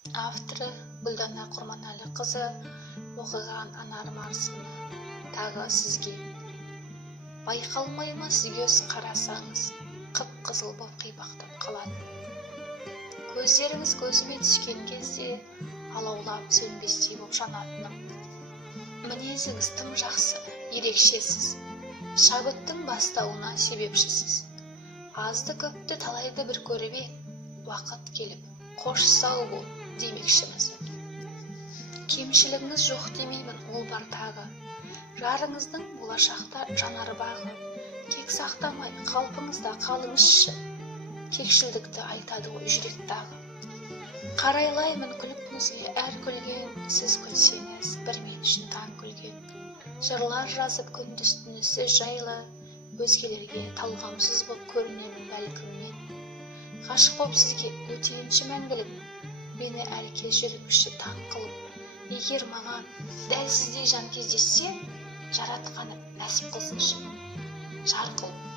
Авторы Гүлдана Құрманәліқызы. Оқыған Анар Марсымны. Тағы сізге. Байқалмаймас көз қарасаңыз, қып-қызыл боп қипақтап қалады. Көздеріңіз көзіме түскен кезде, алаулап сөнбестей боп жанатыным. Мінезіңіз тым жақсы, ерекшесіз. Шабыттың бастауына себепшісіз. Азды көпті талайды бір көріп ек, уақыт келіп, қош сау бол демекшіміз. Кемшілігіңіз жоқ демеймін, ол бар тағы. Жарыңыздың болашақта жанар бағы. Кек сақтамай, қалпыңызда қалыңызшы. Кекшілдікті айтады ғой жүректағы. Қарайлаймын күліп көзге әр күлген, сіз күлсеңіз, бір мен үшін таң күлген. Жырлар жазып күндіз-түні сіз жайлы, өзгелерге талғамсыз боп көрінемін бәлкім мен. Ғашық боп сізге өтейінші мәңгілік, мені әлке жүргіші таң қылып. Егер маған дәл сіздей жан кездессе, жаратқаны нәсіп қылсыншы, жар қылып.